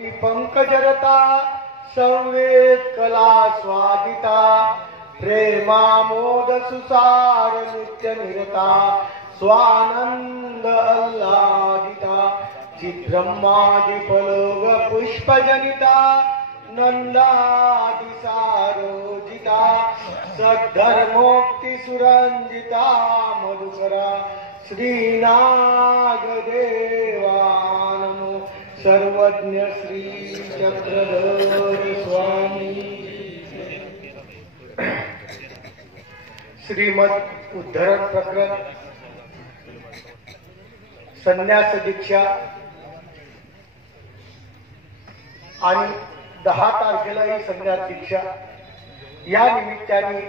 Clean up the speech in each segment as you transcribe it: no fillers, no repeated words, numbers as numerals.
मोदी पंकजरता संवेद कला स्वादिता प्रेमामोद सुसार नित्य निरता स्वानंद अल्लादिता चिद्ब्रह्मादि फलोग पुष्पजनिता नंदादि सारोजिता सद्धर्मोक्ति सुरंजिता मधुकरा श्रीनागदेवा नमो सर्वज्ञ श्री चक्रधर स्वामी। श्रीमद उद्धरण प्रकरण संन्यास दीक्षा आणि 10 तारखेला ही संन्यास दीक्षा या निमित्ताने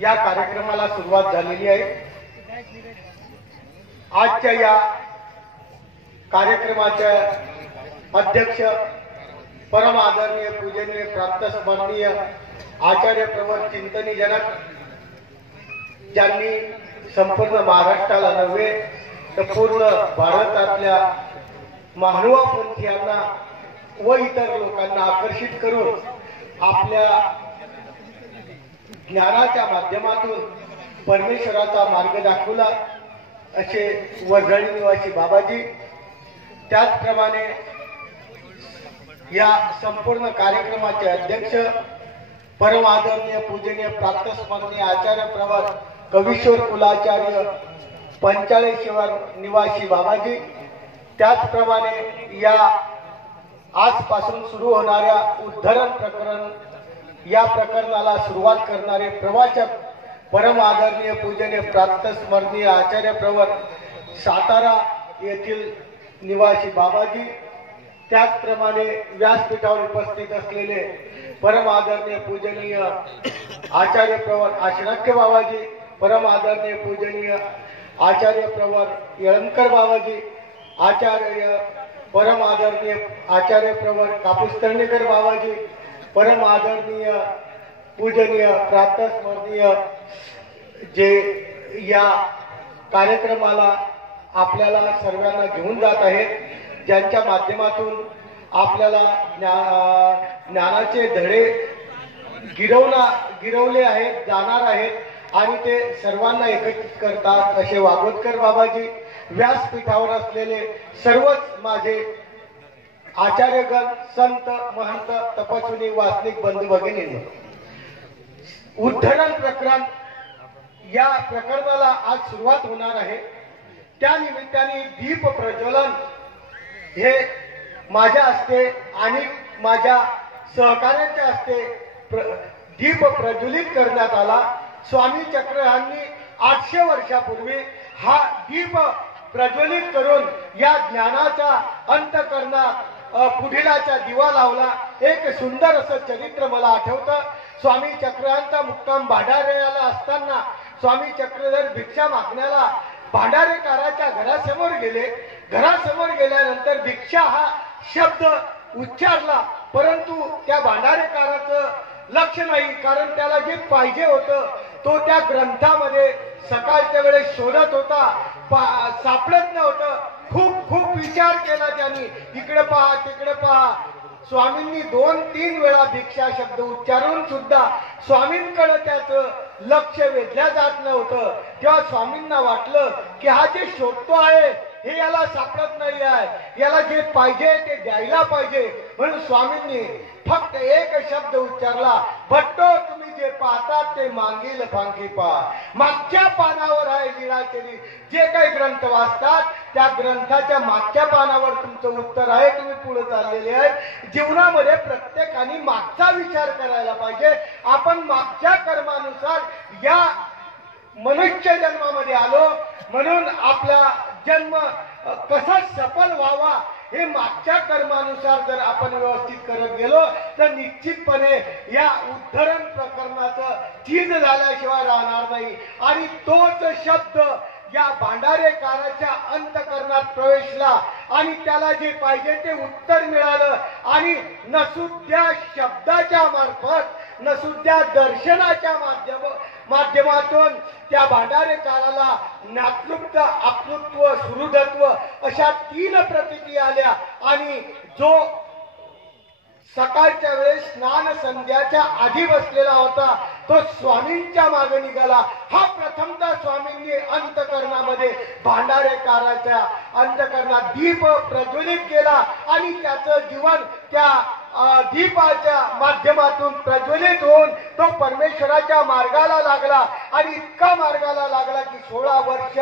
या कार्यक्रमाला सुरुवात झालेली आहे। आजच्या या कार्यक्रमाचे अध्यक्ष परम आदरणीय पूजनीय प्राप्त स्मरणीय आचार्य प्रवर चिंतनी जनक ज्यांनी संपूर्ण महाराष्ट्राला नव्हे तर पूर्ण भारतातल्या मानवपंथीयांना व इतर लोकांना आकर्षित करून आपल्या ज्ञानाच्या माध्यमातून परमेश्वराचा मार्ग दाखवला असे वर्धळी निवासी बाबाजी। त्याचप्रमाणे या संपूर्ण कार्यक्रमाचे अध्यक्ष परम आदरणीय पूजनीय प्राप्त स्मरणीय आचार्य प्रवर कवीश्वर कुलाचार्य पंचाळेश्वर निवासी बाबाजी। त्याचप्रमाणे या आजपासून सुरू होणाऱ्या उद्धरण प्रकरण या प्रकरणाला सुरुवात करणारे प्रवाचक परम आदरणीय पूजनीय प्राप्त स्मरणीय आचार्य प्रवर सातारा येथील निवासी बाबाजी। त्याचप्रमाणे व्यासपीठावर उपस्थित असलेले परम आदरणीय पूजनीय आचार्य प्रवर आश्रक्य बाबाजी, परम आदरणीय पूजनीय आचार्य प्रवर येळणकर बाबाजी, आचार्य परम आदरणीय आचार्य प्रवर कापूस-तळणीकर बाबाजी, परम आदरणीय पूजनीय प्राप्त स्मरणीय जे या कार्यक्रमाला आपल्याला सर्वांना घेऊन जात आहेत, ज्यांच्या माध्यमातून आपल्याला ज्ञानाचे धडे गिरवले आहेत, जाणार आहेत आणि ते सर्वांना एकत्रित करतात असे वागोदकर बाबाजी। व्यासपीठावर असलेले सर्वच माझे आचार्यगण, संत, महंत, तपस्विनी, वासनिक बंधू भगिनींनो, उद्धरण प्रकरण या प्रकरणाला आज सुरुवात होणार आहे। त्या निमित्ताने दीप प्रज्वलन हे माझ्या हस्ते आणि माझ्या सहकार्यांच्या हस्ते दीप प्रज्वलित करण्यात आला। स्वामी चक्र यांनी 800 वर्षापूर्वी हा दीप प्रज्वलित करून या ज्ञानाचा अंतःकरणात पुढिलाचा दिवा लावला। एक सुंदर असं चरित्र मला आठवतं। स्वामी चक्रयांचा मुक्काम भांडारेला असताना स्वामी चक्रधर भिक्षा मागण्याला भांडारेकाराच्या घरासमोर गेले। घरासमोर गेल्यानंतर भिक्षा हा शब्द उच्चारला, परंतु त्या भांडारेकाराचं लक्ष नाही, कारण त्याला जे पाहिजे होतं तो त्या ग्रंथामध्ये सकाळच्या वेळेस शोधत होता, सापडत नव्हतं। खूप विचार केला त्यांनी, इकडे पहा तिकडे पहा। स्वामींनी 2-3 वेळा भिक्षा शब्द उच्चारून सुद्धा स्वामींकडे त्याचं लक्ष वेधल्या जात नव्हतं। तेव्हा स्वामींना वाटलं की हा जे शोधतो आहे हे याला सापडत नाही आहे, याला जे पाहिजे ते द्यायला पाहिजे। म्हणून स्वामींनी फक्त एक शब्द उच्चारला, भट्टो तुम्ही जे पाहतात ते मागील फांकी पहा। मागच्या पानावर आहे लीळाचली, जे काही ग्रंथ वाचतात त्या ग्रंथाच्या मागच्या पानावर तुमचं उत्तर आहे, तुम्ही पुढे चाललेले आहे। जीवनामध्ये प्रत्येकाने मागचा विचार करायला पाहिजे। आपण मागच्या कर्मानुसार या मनुष्य जन्मामध्ये आलो, म्हणून आपला जन्म कसा सफल व्हावा हे मागच्या कर्मानुसार जर आपण व्यवस्थित करत गेलो तर निश्चितपणे या उद्धरण प्रकरणाचं चीज झाल्याशिवाय राहणार नाही। आणि तोच शब्द या भांडारेकाराच्या अंतःकरणात प्रवेशला आणि त्याला जे पाहिजे ते उत्तर मिळालं। आणि नसुद्या शब्दाच्या मार्फत, नसुद्या दर्शनाच्या माध्यमातून त्या भांडारेकाराला ज्ञातृत्व, आप्तृत्व, सुहृदत्व अशा 3 प्रतीती आल्या। आणि जो सकाळच्या वेळेस स्नान संध्याच्या आधी बसलेला होता, तो स्वामींच्या मागे निघाला. हा प्रथमतः स्वामींनी अंतकरणामध्ये भांडारेकाराच्या अंतकरणात दीप प्रज्वलित केला आणि त्याचं जीवन त्या दीपाच्या माध्यमातून प्रज्वलित होऊन तो परमेश्वराच्या मार्गाला लागला. आणि इतका मार्गाला लागला की 16 वर्ष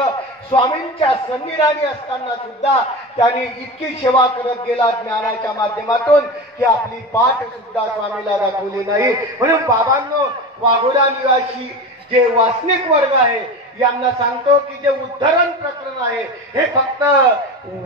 स्वामींच्या सन्निधानी असताना सुद्धा त्यांनी इतकी सेवा करत गेला ज्ञानाच्या माध्यमातून की आपली पाठ सुद्धा स्वामीला दाखवली नाही. म्हणून बाबांनो, वाघोडा निवासी जे वासनिक वर्ग आहे यांना सांगतो की जे उद्धरण प्रकरण आहे हे फक्त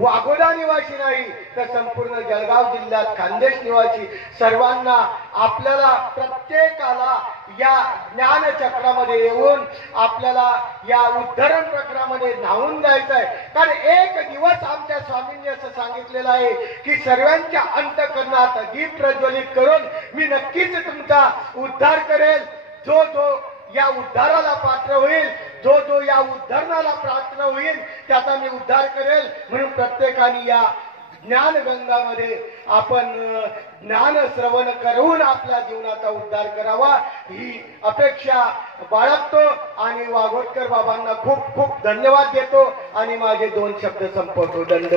वाघोडा निवासी नाही तर संपूर्ण जळगाव जिल्ह्यात खानदेश निवासी सर्वांना, आपल्याला प्रत्येकाला या ज्ञान चक्रामध्ये येऊन आपल्याला या उद्धरण प्रकरणामध्ये न्हावून जायचं आहे. कारण एक दिवस आमच्या स्वामींनी असं सांगितलेलं आहे की सर्वांच्या अंतकरणात दीप प्रज्वलित करून मी नक्कीच तुमचा उद्धार करेल. जो जो या उद्धाराला पात्र होईल, जो जो या उद्धरणाला पात्र होईल त्याचा मी उद्धार करेल. म्हणून प्रत्येकाने या ज्ञानगंगामध्ये आपण ज्ञान श्रवण करून आपल्या जीवनाचा उद्धार करावा ही अपेक्षा बाळगतो आणि वाघोटकर बाबांना खूप खूप धन्यवाद देतो आणि माझे 2 शब्द संपवतो. धन्यवाद.